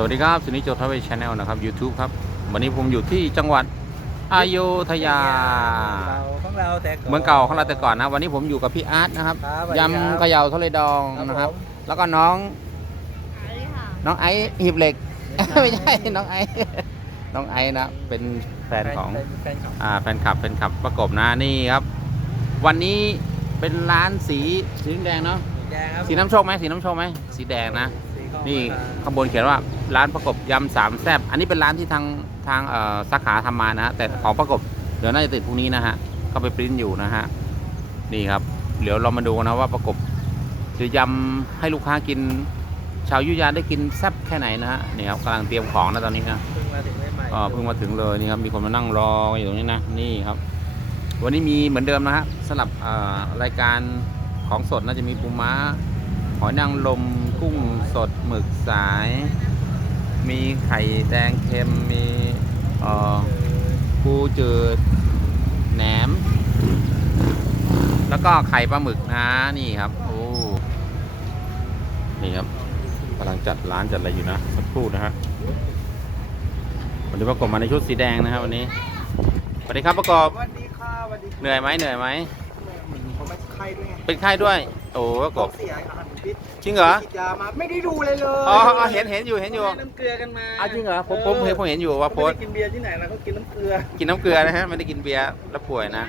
สวัสดีครับสุนิจโจทเวชแนลนะครับ YouTube ครับ วันนี้ผมอยู่ที่จังหวัดอยุธยาเราของเราแต่ก่อนเมืองเก่าของเราแต่ก่อนนะ วันนี้ผมอยู่กับพี่อาร์ตนะครับครับสวัสดีครับยำเขย่าทะเลดองครับนะครับผมแล้วก็น้องไอ้ค่ะน้องไอซ์หีบเหล็กไม่ใช่น้องไอซ์น้องไอซ์นะเป็นแฟนของแฟนของอ่าแฟนคลับแฟนคลับประกบนะนี่ครับ วันนี้เป็นร้านสีสีแดงเนาะ สีแดงครับสีน้ำโชคไหมสีน้ำโชคไหมสีแดงนะสีของ นี่อ่าข้างบนเขียนว่าร้านประกบยำสามแซบอันนี้เป็นร้านที่ทางทางเอ่อสาขาทำมานะฮะแต่ของประกบเดี๋ยวน่าจะติดพรุ่งนี้นะฮะก็ไปปริ้นอยู่นะฮะนี่ครับ เดี๋ยวเรามาดูนะว่าประกบจะยำให้ลูกค้ากิน ชาวยุธยาได้กินแซ่บแค่ไหนนะฮะนี่ครับกำลังเตรียมของนะตอนนี้นะเพิ่งมาถึงใหม่ๆก็เพิ่งมาถึงเลยนี่ครับมีคนมานั่งรออยู่ตรงนี้นะนี่ครับ วันนี้มีเหมือนเดิมนะฮะสำหรับเอ่อรายการของสดน่าจะมีปูม้า หอยนางรมกุ้งสดหมึกสาย มีไข่แดงเค็มมีเอ่อปูจืดแหนม แล้วก็ไข่ปลาหมึกนะนี่ครับโอ้นี่ครับกำลังจัดร้านจัดอะไรอยู่นะสักครู่นะฮะวันนี้ประกอบมาในชุดสีแดงนะครับวันนี้สวัสดีครับประกอบสวัสดีค่ะสวัสดีเหนื่อยไหมเหนื่อยไหมเหมือนผมไม่ไข้ด้วยไงเป็นไข้ด้วย โอ้ประกท้ออบงเสียอาหารพิษ จริงเหรอ ฉีดยามาไม่ได้ดูเลยเลยอ๋ออ๋อเห็นเห็นอยู่เห็นอยู่ได้น้ำเกลือกันมาอ้าวจริงเหรอผมผมเห็นผมเห็นอยู่ว่าโพสต์ ไม่ได้กินเบียร์ที่ไหนนะเขากินน้ำเกลือ กินน้ำเกลือนะฮะไม่ได้กินเบียร์แล้วป่วยนะ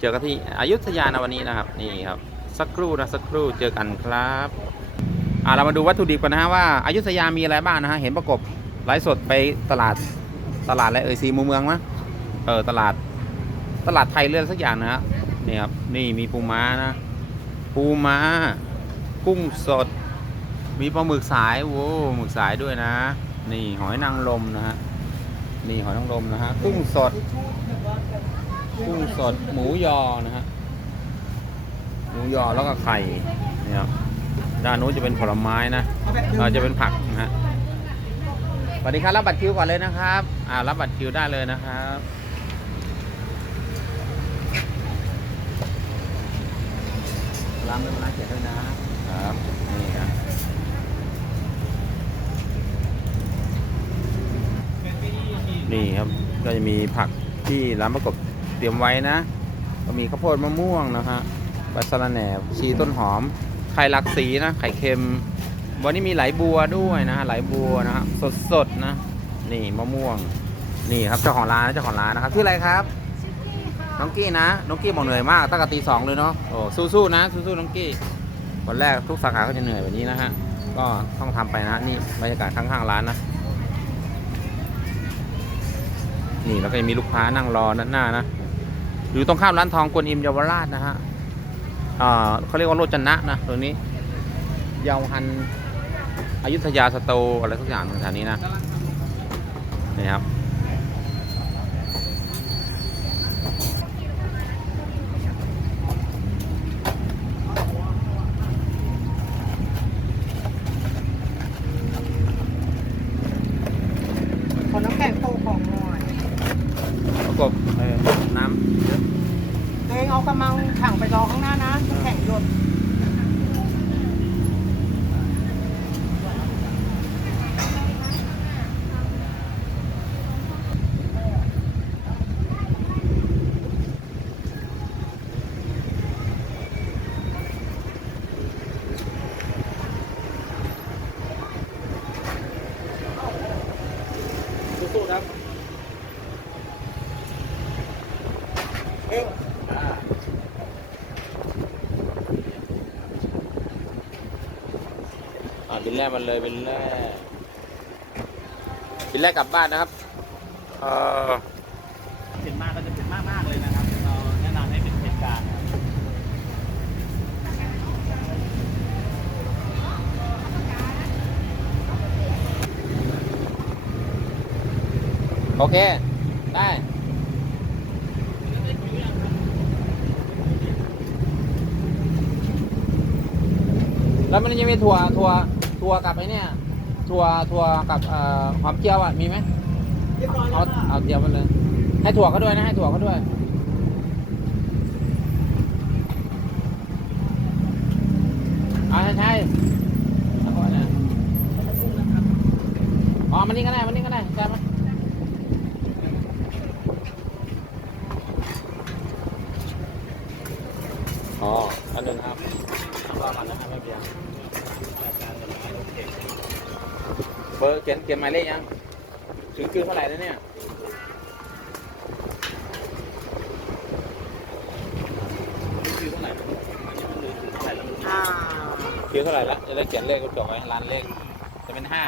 เจอกันที่อยุธยานะวันนี้นะครับ นี่ครับ สักครู่นะสักครู่เจอกันครับอ่าเรามาดูวัตถุดิบกันนะฮะว่าอายุธยามีอะไรบ้างนะฮะเห็นประกบไลฟ์สดไปตลาดตลาดอะไรเอ่ยซีมูเมืองมะเออตลาดตลาดไทยเรื่องสักอย่างนะฮะนี่ครับนี่มีปูม้านะปูม้า กุ้งสด มีปลาหมึกสายโว้หมึกสายด้วยนะ นี่หอยนางรมนะฮะนี่หอยนางรมนะฮะกุ้งสด กุ้งสดหมูยอนะฮะหมูยอแล้วก็ไข่นี่ครับด้านนู้นจะเป็นผลไม้นะเอาจะเป็นผักนะฮะสวัสดีครับรับบัตรคิวก่อนเลยนะครับ อ่ารับบัตรคิวได้เลยนะครับานเป็นร้านเขียนด้วยนะครับ นี่ครับนี่ครับก็จะมีผักที่ร้านประกบเตรียมไว้นะ ก็มีข้าวโพดมะม่วงนะฮะใบสะระแหน่ชีต้นหอม ไข่หลักสีนะ ไข่เค็ม วันนี้มีไหลบัวด้วยนะฮะไหลบัวนะฮะสดสดๆนะ นี่มะม่วง นี่ครับเจ้าของร้านเจ้าของร้านนะครับชื่ออะไรครับ น้องกี้นะ น้องกี้บอกเหนื่อยมากตั้งแต่ตีสองเลยเนาะ โอ้ สู้ๆนะ สู้ๆน้องกี้วันแรกทุกสาขาก็จะเหนื่อยแบบนี้นะฮะ ก็ต้องทำไปนะนี่บรรยากาศข้างๆร้านนะ นี่แล้วก็จะมีลูกค้านั่งรอด้านหน้านะ อยู่ตรงข้ามร้านทองกวนอิมเยาวราชนะฮะอ่าเขาเรียกว่าโรจนะนะตรงนี้ เยาวฮันอยุธยาสโตอะไรสักอย่างแถวนี้นะนี่ครับ ขอน้ำแข็งโตของหน่อย ประกบเออน้ำเยอะ ตัวเองเอากำมังถังไปรอข้างหน้านะน้ำแข็งหยด สู้ๆครับ เองอ่าบินแรกมันเลยบินแรกบินแรกกลับบ้านนะครับเออเผ็ดมากก็จะเผ็ดมากมากเลยนะครับ เราแนะนำให้เป็นเผ็ดกลางนะครับโอเค ได้ แล้วมันยังมีถั่วถั่วถั่วกับไอ้เนี่ยถั่วถั่วกับเอ่อหอมเจียวอะมีไหมเรียบร้อยเอาแล้วค่ะเอาเจียวมาเลย ให้ถั่วเขาด้วยนะให้ถั่วเขาด้วยเอาใช่ใช่แล้วก็เนี่ย เขียนหมายเลขยัง ถึงคือเท่าไหร่แล้วเนี่ยคือเท่าไหร่คือเท่าไหร่แล้วเขีนเท่าไหร่ละจะได้เขียนเลขก็จบไว้ร้านเลขจะเป็นห้า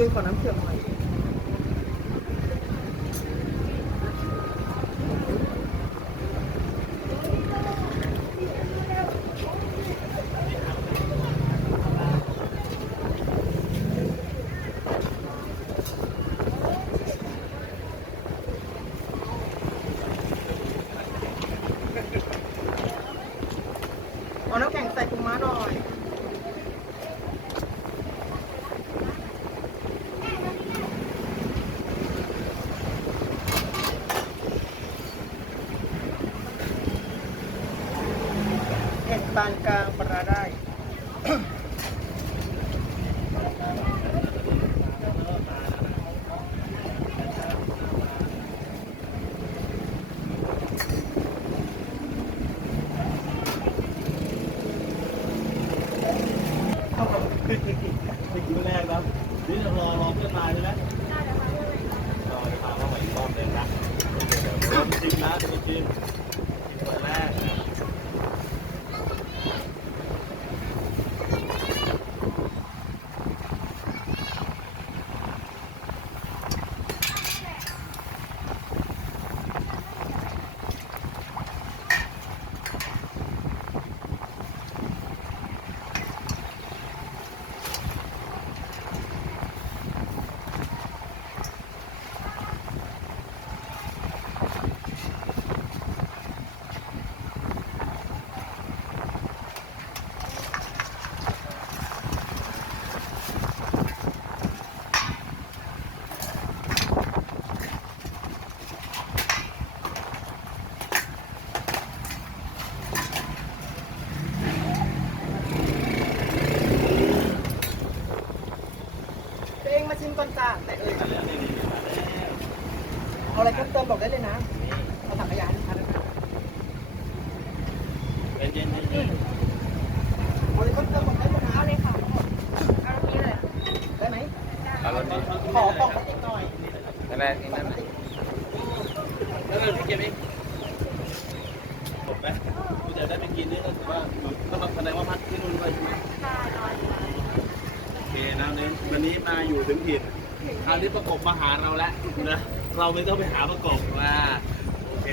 ตุ้ยขาน้ำเขียวหน่อย ก็แสดงว่าพักที่นู่นด้วยใช่ไหมโอเคนะเนี่ยวันนี้มาอยู่ถึงผิดคราวนี้ประกบมาหาเราแล้วนะเราไม่ต้องไปหาประกบว่าโอเค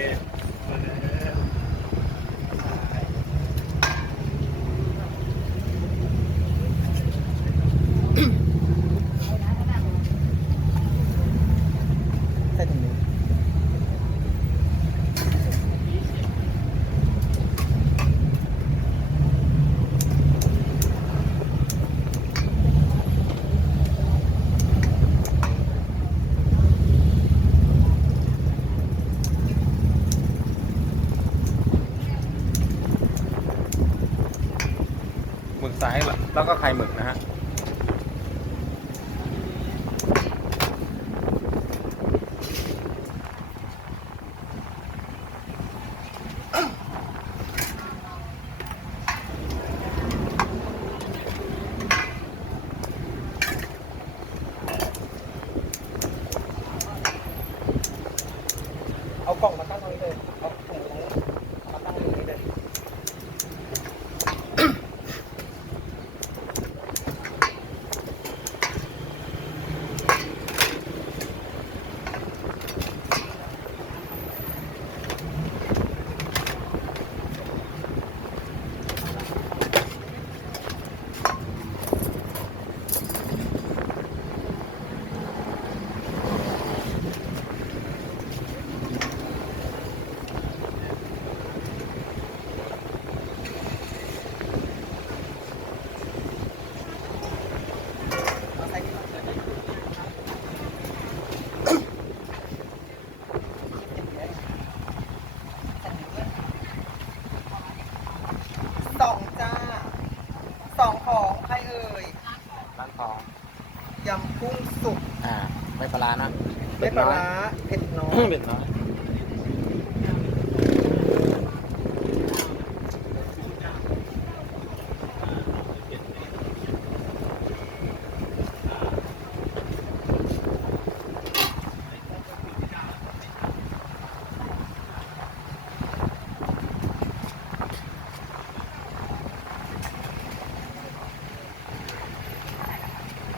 ปลาร้าเผ็ดน้อยเบ็ดน้อย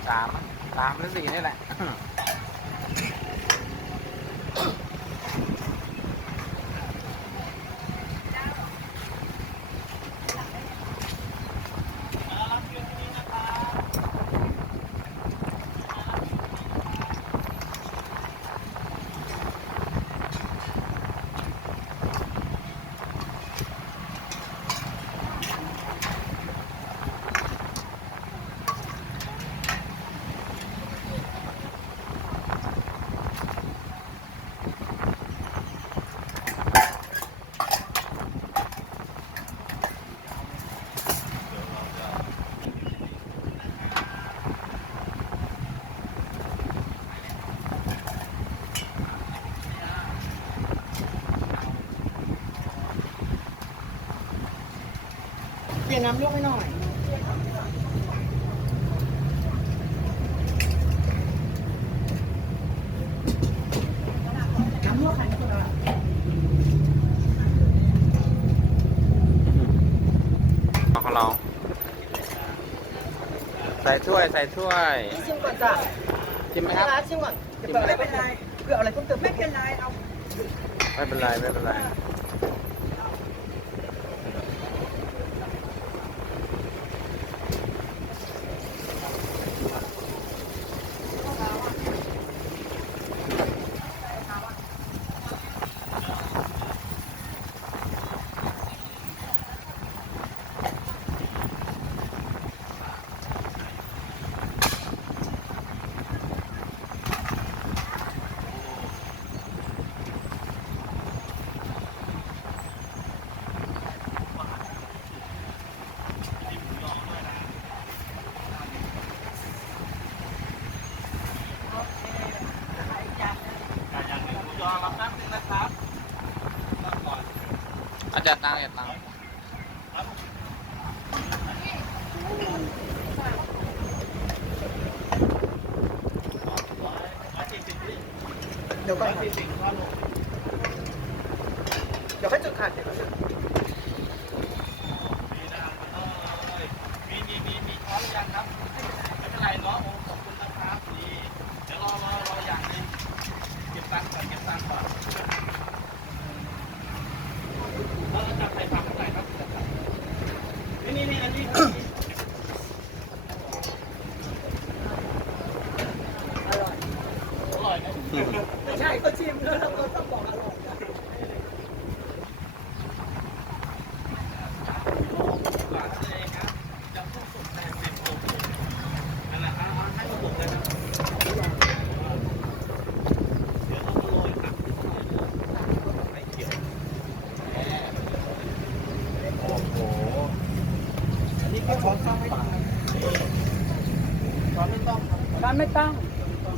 สามสามหรือสี่นี่แหละ นน้ำลวกให้หน่อยน้ำลวกใครคนละเอาของเรา ใส่ถ้วยใส่ถ้วยพี่ชิมก่อนจ้ะชิมไหมคให้รับ ร้านชิมก่อนจะเปิดอะไรไม่เป็นไรเพื่ออะไรเพิ่มเติมไม่เป็นไรเอาไม่เป็นไรไม่เป็นไร อย่างนี้หมูยอรับแป๊บนึงนะครับรับก่อน อา จัดตังค์อาจารย์ตังเดี๋ยวก่อนร้อยสี่สิบครับผมเดี๋ยวให้จุดขาดเดี๋ยวก่อน มีนะครับเออมีมีมีมีช้อนหรือยังครับ ไม่เป็นไรเนาะโอ้ขอบคุณนะครับนี่เดี๋ยวรอรอรออย่างหนึงเก็บตังค์ก่อนเก็บตังค์ก่อนแล้วเราจับใส่ผักเท่าไหร่ครับนี่นี่นี่อันนี้ครับอร่อยนะ ไม่ใช่ก็ชิมแล้วเราก็ต้องบอกอร่อยนะ หลานเลยครับจะต้องสุกแปดสิบหกสิบนั่นแหละครับเอาให้สุกเลยครับเดี๋ยวเราก็โรยผักนิดหน่อยนะไม่เกี่ยวโอ้โห อันนี้ก็ ช้อนซ่อมให้ดูช้อนไม่ต้องครับช้อนไม่ต้อง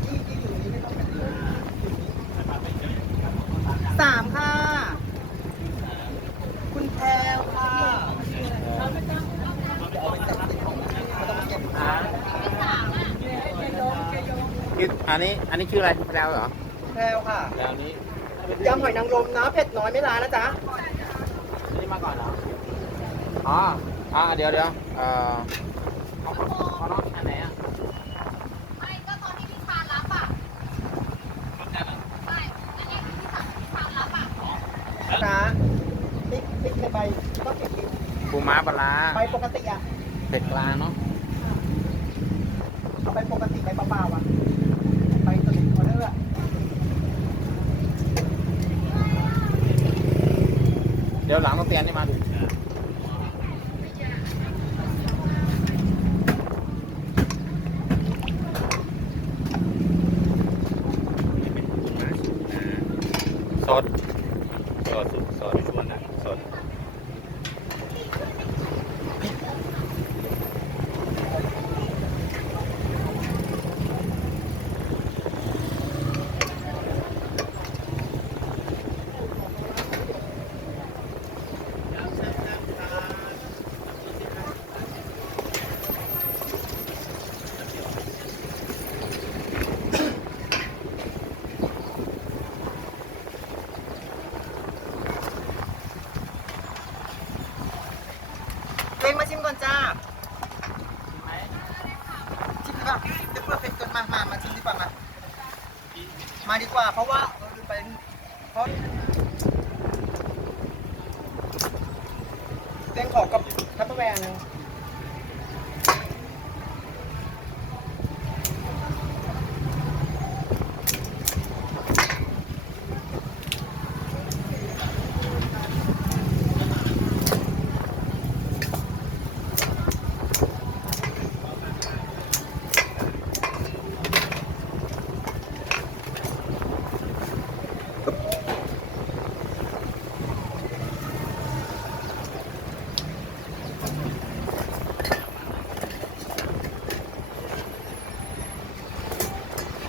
ที่ที่อยู่นี้ไม่ต้องแบบนี้สามค่ะ คุณแพรวค่ะช้อนไม่ต้องเดี๋ยวเอาไปใส่ใส่ของไม่ต้องมาเก็บอ่าคืออันนี้อันนี้ชื่ออะไรแพรวเหรอแพรวค่ะแพรวนี้ยำหอยนางรมนะเผ็ดน้อยไม่ร้านนะจ๊ะอันนี้มาก่อนเหรออ๋อ อ่าเดี๋ยวเดี๋ยวเอ่อเขาเขาเขาน้องอันไหนอะไม่ก็ตอนที่พี่ชานรับอะไม่อันนี้ที่สั่งพี่ชานรับอะจ๊ะพริกพริกในใบต้องเก็บพริกปูม้าปลาร้าใบปกติอะเป็ดกลางเนาะเอาใบปกติใบเปล่าๆอะใบตัวนี้ออเดอร์อะเดี๋ยวหลังต้องเตียนนี่มาดู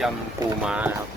ยำปูม้านะครับ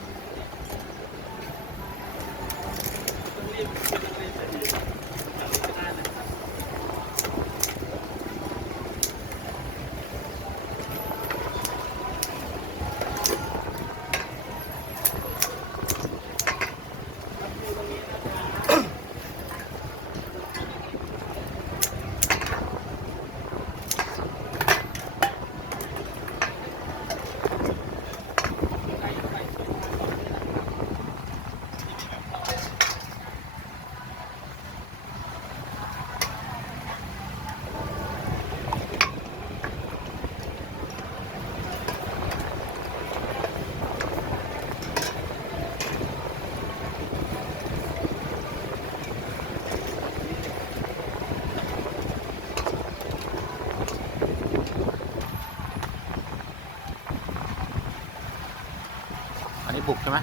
บุกใช่ไหม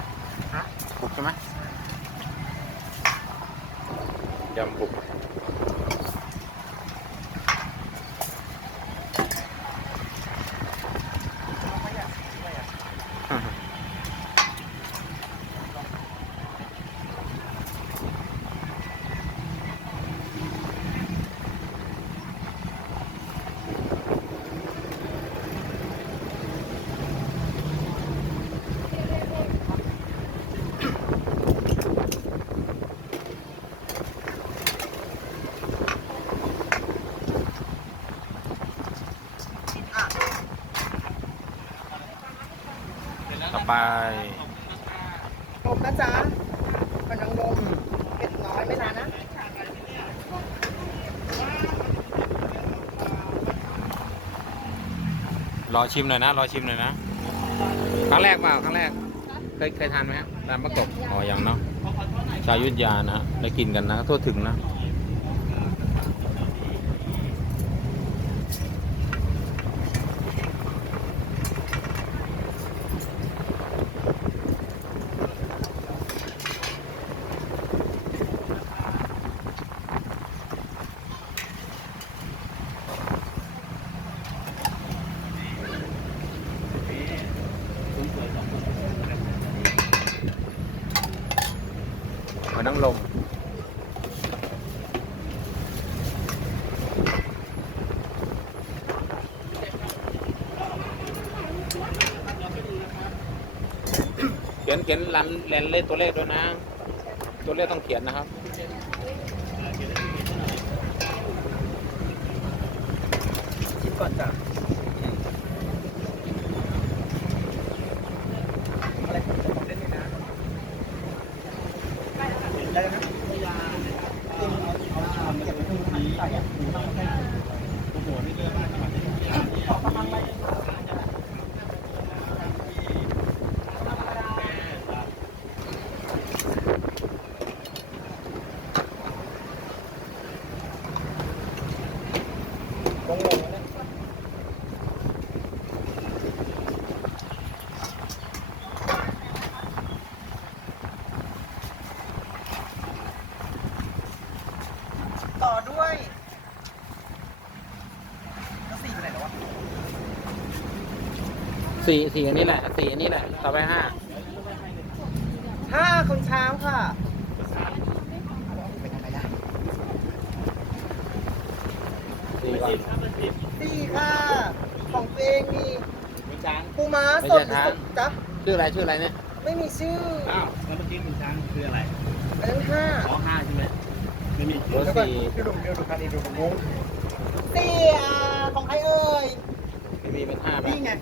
ฮะบุกใช่ไหมยำบุก ต่อ ไปนมนะจ๊ะขนมนมเผ็ดน้อยไม่นานนะรอชิมหน่อยนะรอชิมหน่อยนะครั้งแรกเปล่าครั้งแรก เคยเคยทานไหมร้านประกบอ๋อยังเนาะชาวยุทธยานะฮะได้กินกันนะทั่วถึงนะ หัวนังลม เขียนรันแลนเลขตัวเลขด้วยนะ ตัวเลขต้องเขียนนะครับ ชิมก่อนจ้ะอะไรของเล่นนี่นะได้แล้วนะกินเอาเอาชามเก็บไว้ตรงนี้ใส่อะหมูต้องแค่โอ้โหนี่เยอะมากขอประมาณไรงงๆนะ ต่อด้วยแล้วสี่ไปไหนแล้ววะ สี่สี่อันนี้แหละสี่อันนี้แหละ ต่อไปห้าห้าคนเช้าค่ะเป็นอะไรได้สี่ก่อน สี่ค่ะ ของตัวเองมีเป็นช้างปูม้าไม่สใช่ดช้างสุดจ๊ะชื่ออะไรชื่ออะไรเนี่ยไม่มีชื่ออ้าวแล้วเมื่อกี้เป็นช้างคืออะไรอันนั้นห้าอ๋อห้าใช่ไหมไม่มีตัวแล้วก็สี่ดูดูดูคันนี้ดูงงสี่อะของใครเอ่ยไม่มีเป็นห้าไหมนี่ไง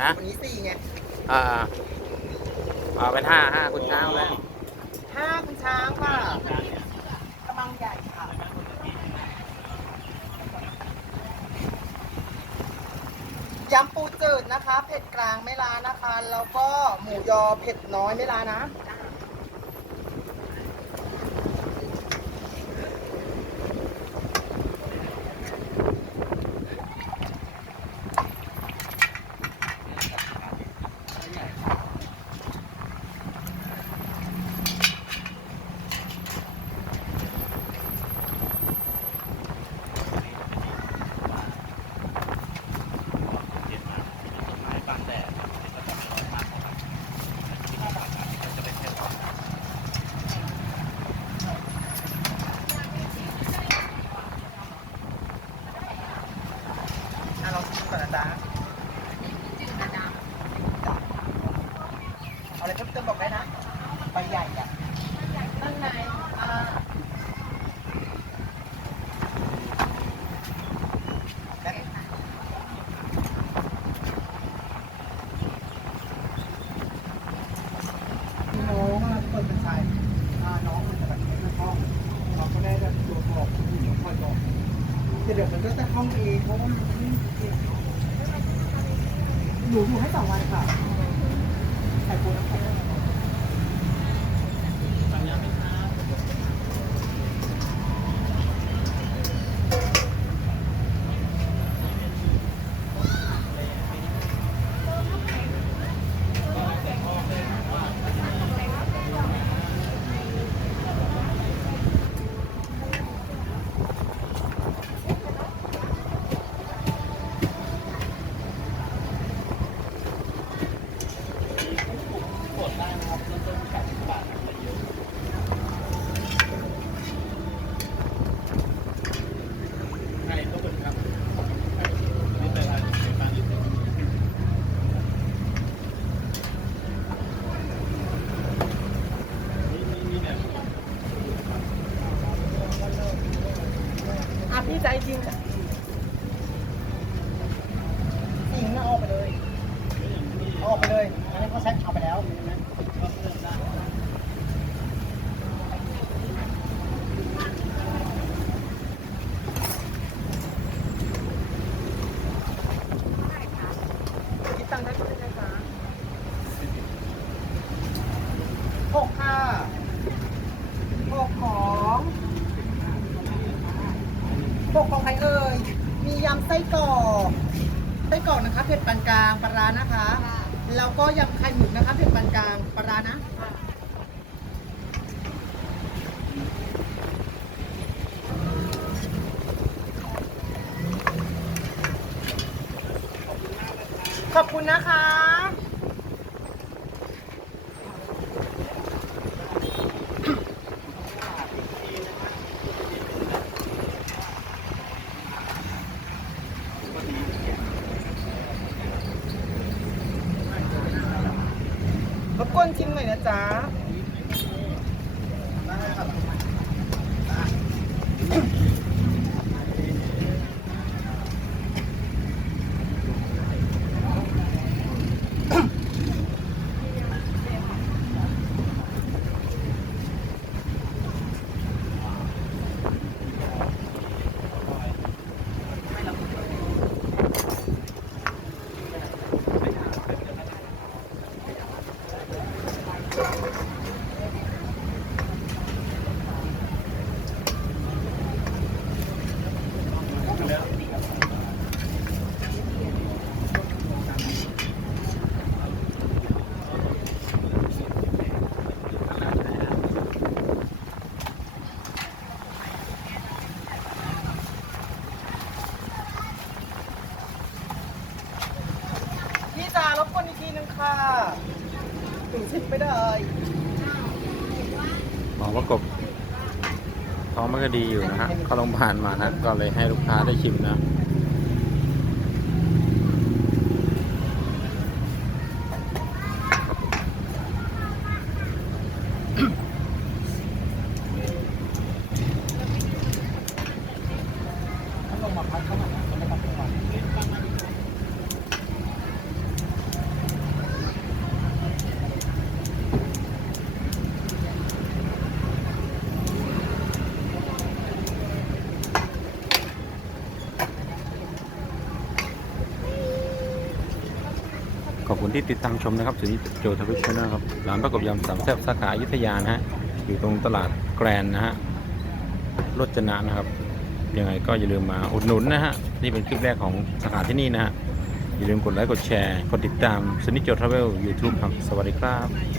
ฮะวันนี้สี่ไงอ่าเอาเป็นห้าห้าคุณเช้าแล้วห้าคุณช้างค่ะกำลังใหญ่ค่ะยำปูจืดนะคะ เผ็ดกลางไม่ลานะคะ แล้วก็หมูยอเผ็ดน้อยไม่ลานะ อะลองชิมก่อนนะจ๊ะ จืดนะจ๊ะ เอาอะไรเพิ่มเติมบอกได้นะใบใหญ่อะ ข้างใน อ่าได้น้องกำลังเปิดเป็นชายอ่าน้องมันจะแบบไม่คล่องเราก็ได้แบบตัวบอกผู้หญิงคอยบอกแต่เดี๋ยวมันก็จะคล่องเองเพราะว่ามันไม่มีเกณฑ์ หนูอยู่ให้สองวันค่ะแต่ปูน้ำแข็ง ใช่ทุกคนครับนี่เป็นอะไรเป็นการยึดนี่นี่นี่เนี่ย อะพี่ใจจริงค่ะสิงห์น่ะเอาออกไปเลยเอาออกไปเลยอันนี้เขาแซกเอาไปแล้วคิดตังค์ได้ไหมคะหกค่ะหกของหกของใครเอ่ย มียำไส้กรอกไส้กรอกนะคะเผ็ดปานกลางปลาร้านะคะ แล้วก็ยำไข่หมึกนะคะเผ็ดปานกลางปลาร้านะ ขอบคุณนะคะ รบกวนชิมหน่อยนะจ๊ะพี่จ๋ารบกวนอีกทีนึงค่ะ สิบไม่ได้หมอประกบท้องมันก็ดีอยู่นะฮะเขาลงผ่านมานะก็เลยให้ลูกค้าได้ชิมนะ คุณที่ติดตามชมนะครับสุนิโจทวิชนะครับร้านประกอบยำสามแซ่บสาขาอยุธยานะฮะอยู่ตรงตลาดแกรนนะฮะรจนะนะครับยังไงก็อย่าลืมมาอุดหนุนนะฮะนี่เป็นคลิปแรกของสาขาที่นี่นะฮะอย่าลืมกดไลค์กดแชร์ กดติดตามสุนิโจทราเวลยูทูบครับสวัสดีครับ